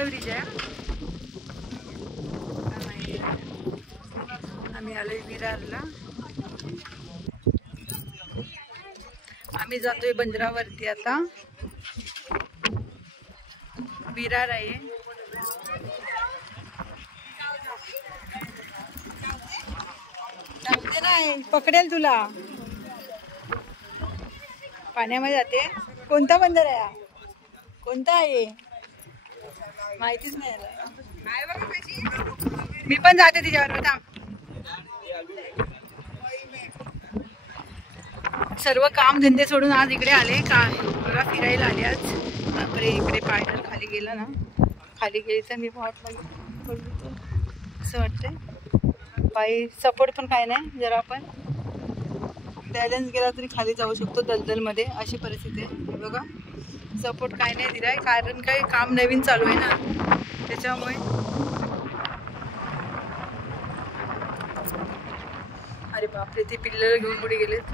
मोठा ब्रिज आहे. आम्ही आलोय विरारला. आम्ही जातोय बंदरावरती आता. विरार आहे. जाते नाही, पकडेल तुला. पाण्यामध्ये जाते. कोणता बंदर आहे? कोणता आहे माहितीच नाही. मी पण जाते तिच्यावर. सर्व काम धंदे सोडून आज इकडे आले का बघा, फिरायला आले आज. बापरे, इकडे पाय जर खाली गेला ना, खाली गेली तर मी पडतो असं वाटतंय. पाय सपोर्ट पण काय नाही. जरा आपण बॅलन्स गेला तरी खाली जाऊ शकतो दलदलमध्ये, अशी परिस्थिती आहे बघा. सपोर्ट काय नाही दिलाय, कारण काय काम नवीन चालू आहे ना, त्याच्यामुळे. अरे बापरे, ते पिल्लं घेऊन पुढे गेलेत.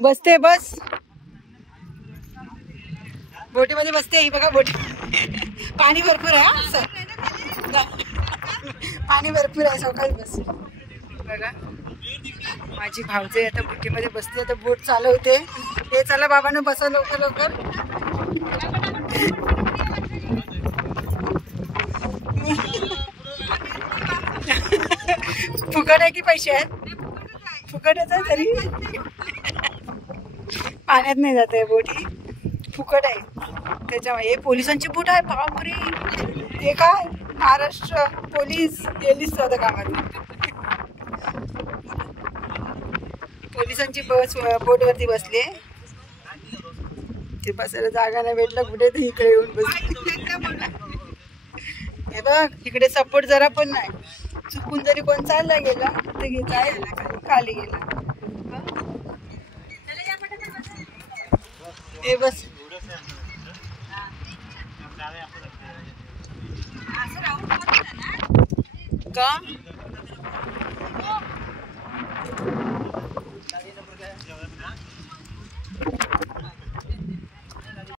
बसते बस, बोटीमध्ये बसते. ही बघा बोटी. पाणी भरपूर आहे. पाणी भरपूर आहे. सकाळी बस बघा. माझी भावजे आता बोटीमध्ये बसते. आता बोट चालवते. हे चला बाबांनो, बसा लवकर लवकर. फुकट आहे की पैसे आहेत? फुकटच आहे तरी. पाण्यात नाही जात आहे बोटी, फुकट आहे त्याच्यामुळे. हे पोलिसांची बोट आहे. बापरे, हे काय महाराष्ट्र पोलीस गेलीच होतं कामात. पोलिसांची बस बोटवरती बसले. ते बसायला जागा नाही भेटलं कुठे, तर इकडे येऊन बसले. हे बघ, इकडे सपोर्ट जरा पण नाही. चुकून जरी कोण चालला गेला तर घेताय खाली गेला. हे बस का